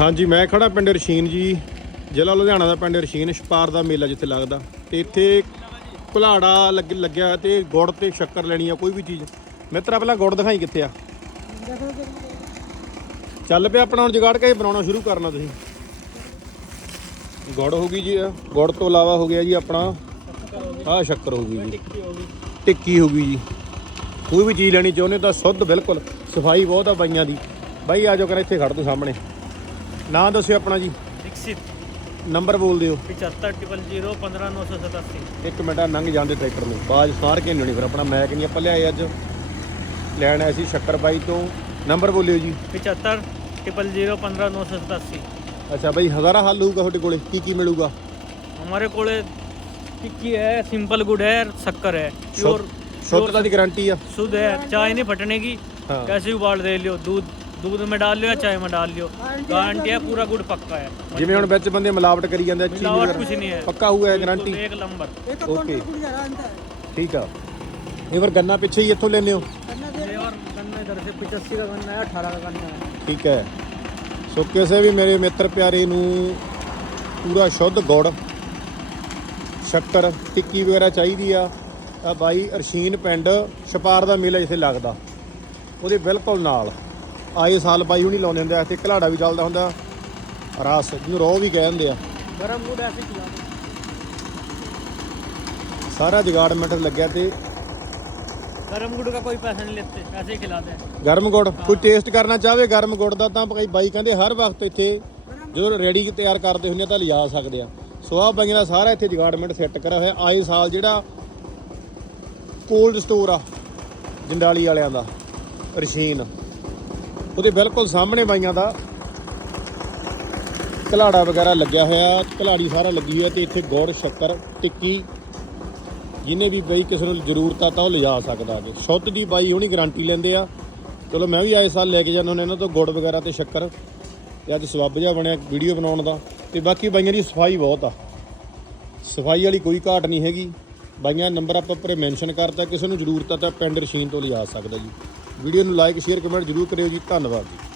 ਹਾਂਜੀ, ਮੈਂ ਖੜਾ ਪਿੰਡ ਰਸ਼ੀਨ ਜੀ, ਜ਼ਿਲ੍ਹਾ ਲੁਧਿਆਣਾ ਦਾ ਪਿੰਡ ਰਸ਼ੀਨ, ਛਪਾਰ ਦਾ ਮੇਲਾ ਜਿੱਥੇ ਲੱਗਦਾ। ਤੇ ਇੱਥੇ ਕੁਲਾੜਾ ਲੱਗ, ਲੱਗਿਆ ਹੋਇਆ ਤੇ ਗੁੜ ਤੇ ਸ਼ੱਕਰ ਲੈਣੀ ਆ, ਕੋਈ ਵੀ ਚੀਜ਼। ਮਿੱਤਰਾ ਪਹਿਲਾਂ ਗੁੜ ਦਿਖਾਈ ਕਿੱਥੇ ਆ? ਚੱਲ ਪਿਆ ਆਪਣਾ ਹੁਣ ਜਗਾੜ ਕੇ ਬਣਾਉਣਾ ਸ਼ੁਰੂ ਕਰਨਾ ਤੁਸੀਂ। ਗੁੜ ਹੋ ਗਈ ਜੀ, ਇਹ। ਗੁੜ ਤੋਂ ਇਲਾਵਾ ਹੋ ਗਿਆ ਜੀ ਆਪਣਾ, ਆਹ ਸ਼ੱਕਰ ਹੋ ਗਈ ਜੀ। ਟਿੱਕੀ ਹੋ ਗਈ ਜੀ। ਕੋਈ ਵੀ ਚੀਜ਼ ਲੈਣੀ ਚਾਹੁੰਦੇ ਤਾਂ ਸ਼ੁੱਧ, ਬਿਲਕੁਲ ਸਫ਼ਾਈ ਬਹੁਤ ਆ ਬਾਈਆਂ ਦੀ। ਬਾਈ, ਆ ਜਾਓ ਕਰ ਇੱਥੇ ਖੜ ਤੂੰ ਸਾਹਮਣੇ। ਨਾਂ ਦੱਸਿਓ ਆਪਣਾ ਜੀ विकसित ਨੰਬਰ ਬੋਲ ਦਿਓ पिछहत्तर ट्रिपल जीरो पंद्रह नौ सौ सतासी ਇੱਕ ਮਿੰਟ ਆ ਲੰਘ ਜਾਂਦੇ ਟਰੈਕਟਰ ਨੂੰ ਬਾਜ ਸਾਰ ਕੇ ਨਹੀਂ ਹੋਣੀ ਫਿਰ ਆਪਣਾ ਮੈਕ ਨਹੀਂ ਆਪਾਂ ਲਿਆਏ ਅੱਜ ਲੈਣ ਆਏ ਸੀ ਸ਼ੱਕਰ ਬਾਈ ਤੋਂ ਨੰਬਰ ਬੋਲਿਓ ਜੀ पिछहत्तर ट्रिपल जीरो पंद्रह नौ सौ सतासी ਅੱਛਾ ਬਾਈ ਹਜ਼ਾਰਾ ਹੱਲ ਹੋਊਗਾ ਤੁਹਾਡੇ ਕੋਲੇ ਕੀ ਕੀ ਮਿਲੂਗਾ हमारे कोले टिक्की है सिंपल गुड है शक्कर है प्योर ਸ਼ੁੱਧਤਾ ਦੀ ਗਾਰੰਟੀ ਆ शुद्ध है चाय नहीं फटने की हाँ। कैसे उबाल दे लियो दूध दूध में डाल लियो या चाय में डाल लियो गारंटी है पूरा गुड़ पक्का है ਜਿਵੇਂ ਹੁਣ ਵਿੱਚ ਬੰਦੇ ਮਿਲਾਵਟ ਕਰੀ ਜਾਂਦੇ ਆ, ਚੀਨੀ मिलावट ਵਗੈਰਾ कुछ नहीं है ਪੱਕਾ ਹੋਊਗਾ बिल्कुल ਗਾਰੰਟੀ एक नंबर ਓਕੇ ਠੀਕ ਆ ਇਹ ਫਿਰ ਗੰਨਾ ਪਿੱਛੇ ਹੀ ਇੱਥੋਂ ਲੈਂਦੇ ਹੋ ये और गन्ना इधर से पिचासी का गन्ना है अठारह का गन्ना है ਠੀਕ ਹੈ ਸੋ ਕਿਸੇ ਵੀ ਮੇਰੇ ਮਿੱਤਰ ਪਿਆਰੇ ਨੂੰ ਪੂਰਾ ਸ਼ੁੱਧ ਗੁੜ ਸ਼ੱਕਰ ਟਿੱਕੀ ਵਗੈਰਾ ਚਾਹੀਦੀ ਆ ਤਾਂ ਬਾਈ ਅਰਸ਼ੀਨ ਪਿੰਡ ਛਪਾਰ ਦਾ ਮੇਲਾ ਜਿੱਥੇ ਲੱਗਦਾ ਉਹਦੇ ਬਿਲਕੁਲ ਨਾਲ ਆਏ ਸਾਲ ਬਾਈ ਹੁਣੀ ਲਾਉਂਦੇ ਹੁੰਦੇ ਆ ਤੇ ਘਲਾੜਾ ਵੀ ਚੱਲਦਾ ਹੁੰਦਾ। ਰਸ ਜਿਹਨੂੰ ਰੋ ਵੀ ਕਹਿੰਦੇ ਆ। ਗਰਮ ਮੂਡ ਐਸੇ ਖਿਲਾਉਂਦੇ ਸਾਰਾ ਜਗਾੜ ਮੈਂਟਰ ਲੱਗਿਆ ਤੇ ਗਰਮ ਗੁੜ ਦਾ ਕੋਈ ਪੈਸਾ ਨਹੀਂ ਲੈਂਦੇ ਐਸੇ ਹੀ ਗਰਮ ਗੁੜ ਕੋਈ ਟੇਸਟ ਕਰਨਾ ਚਾਹਵੇ ਗਰਮ ਗੁੜ ਦਾ ਤਾਂ ਭਾਈ ਬਾਈ ਕਹਿੰਦੇ ਹਰ ਵਕਤ ਇੱਥੇ ਜਦੋਂ ਰੈਡੀ ਤਿਆਰ ਕਰਦੇ ਹੁੰਦੇ ਆ ਤਾਂ ਲਿਜਾ ਸਕਦੇ ਆ। ਸੋ ਆ ਬਾਈਆਂ ਦਾ ਸਾਰਾ ਇੱਥੇ ਜਗਾੜਮੈਂਟ ਸੈੱਟ ਕਰਿਆ ਹੋਇਆ। ਆਏ ਸਾਲ ਜਿਹੜਾ ਕੋਲਡ ਸਟੋਰ ਆ ਜੰਡਾਲੀ ਵਾਲਿਆਂ ਦਾ ਰਸ਼ੀਨ। ਉਹਦੇ ਬਿਲਕੁਲ ਸਾਹਮਣੇ ਬਾਈਆਂ ਦਾ ਘਲਾੜਾ ਵਗੈਰਾ ਲੱਗਿਆ ਹੋਇਆ, ਘਲਾੜੀ ਸਾਰਾ ਲੱਗੀ ਹੋਈ ਹੈ ਤੇ ਇੱਥੇ ਗੁੜ ਸ਼ੱਕਰ, ਟਿੱਕੀ ਜਿਹਨੇ ਵੀ ਬਈ ਕਿਸੇ ਨੂੰ ਜ਼ਰੂਰਤ ਆ ਤਾਂ ਉਹ ਲਿਜਾ ਸਕਦਾ ਜੀ। ਸ਼ੁੱਧ ਦੀ ਬਾਈ ਹੁਣੀ ਗਾਰੰਟੀ ਲੈਂਦੇ ਆ। ਚਲੋ ਮੈਂ ਵੀ ਆਏ ਸਾਲ ਲੈ ਕੇ ਜਾਂਦਾ ਹੁੰਦਾ, ਇਹਨਾਂ ਤੋਂ ਗੁੜ ਵਗੈਰਾ ਤੇ ਸ਼ੱਕਰ। ਤੇ ਅੱਜ ਸਵੱਬ ਜਿਹਾ ਬਣਿਆ ਵੀਡੀਓ ਬਣਾਉਣ ਦਾ। ਤੇ ਬਾਕੀ ਬਾਈਆਂ ਦੀ ਸਫ਼ਾਈ ਬਹੁਤ ਆ। ਸਫ਼ਾਈ ਵਾਲੀ ਕੋਈ ਘਾਟ ਨਹੀਂ ਹੈਗੀ। ਬਾਈਆਂ ਨੰਬਰ ਆਪਾਂ ਪਰੇ ਮੈਂਸ਼ਨ ਕਰਤਾ, ਕਿਸੇ ਨੂੰ ਜ਼ਰੂਰਤ ਆ ਤਾਂ ਪਿੰਡ ਰਸ਼ੀਨ ਤੋਂ ਲਿਜਾ ਸਕਦਾ ਜੀ। ਵੀਡੀਓ ਨੂੰ ਲਾਈਕ ਸ਼ੇਅਰ ਕਮੈਂਟ ਜ਼ਰੂਰ ਕਰਿਓ ਜੀ। ਧੰਨਵਾਦ ਜੀ।